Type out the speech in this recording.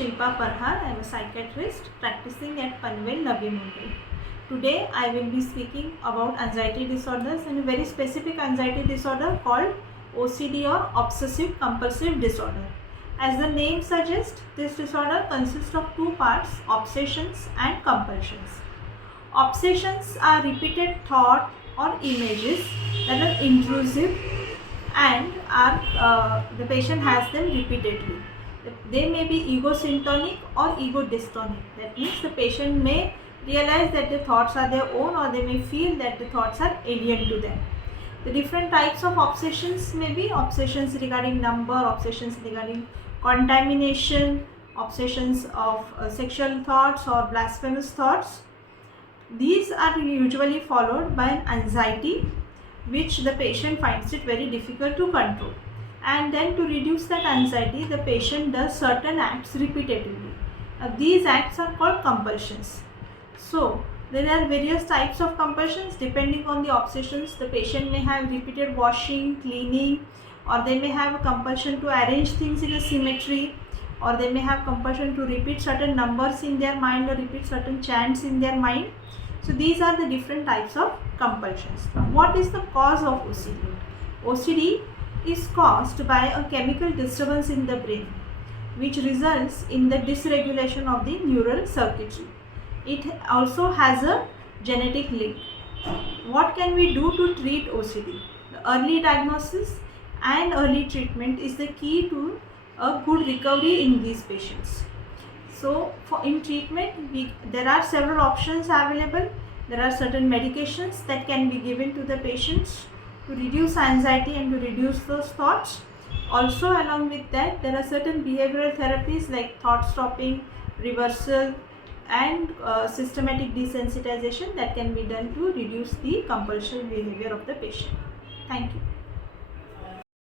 Shilpa Parhar. I am a psychiatrist practicing at Panvel, Navi Mumbai. Today I will be speaking about anxiety disorders and a very specific anxiety disorder called OCD or obsessive compulsive disorder. As the name suggests, this disorder consists of two parts, obsessions and compulsions. Obsessions are repeated thought or images that are intrusive and the patient has them repeatedly. They may be egosyntonic or ego-dystonic. That means the patient may realize that the thoughts are their own, or they may feel that the thoughts are alien to them. The different types of obsessions may be obsessions regarding number, obsessions regarding contamination, obsessions of sexual thoughts or blasphemous thoughts. These are usually followed by an anxiety which the patient finds it very difficult to control. And then to reduce that anxiety, the patient does certain acts repetitively. These acts are called compulsions. So there are various types of compulsions depending on the obsessions. The patient may have repeated washing, cleaning, or they may have a compulsion to arrange things in a symmetry, or they may have compulsion to repeat certain numbers in their mind or repeat certain chants in their mind. So these are the different types of compulsions. Now, what is the cause of OCD? OCD is caused by a chemical disturbance in the brain which results in the dysregulation of the neural circuitry. It also has a genetic link. What can we do to treat OCD? The early diagnosis and early treatment is the key to a good recovery in these patients. So in treatment, there are several options available. There are certain medications that can be given to the patients to reduce anxiety and to reduce those thoughts. Also, along with that, there are certain behavioral therapies like thought stopping, reversal, and systematic desensitization that can be done to reduce the compulsive behavior of the patient. Thank you.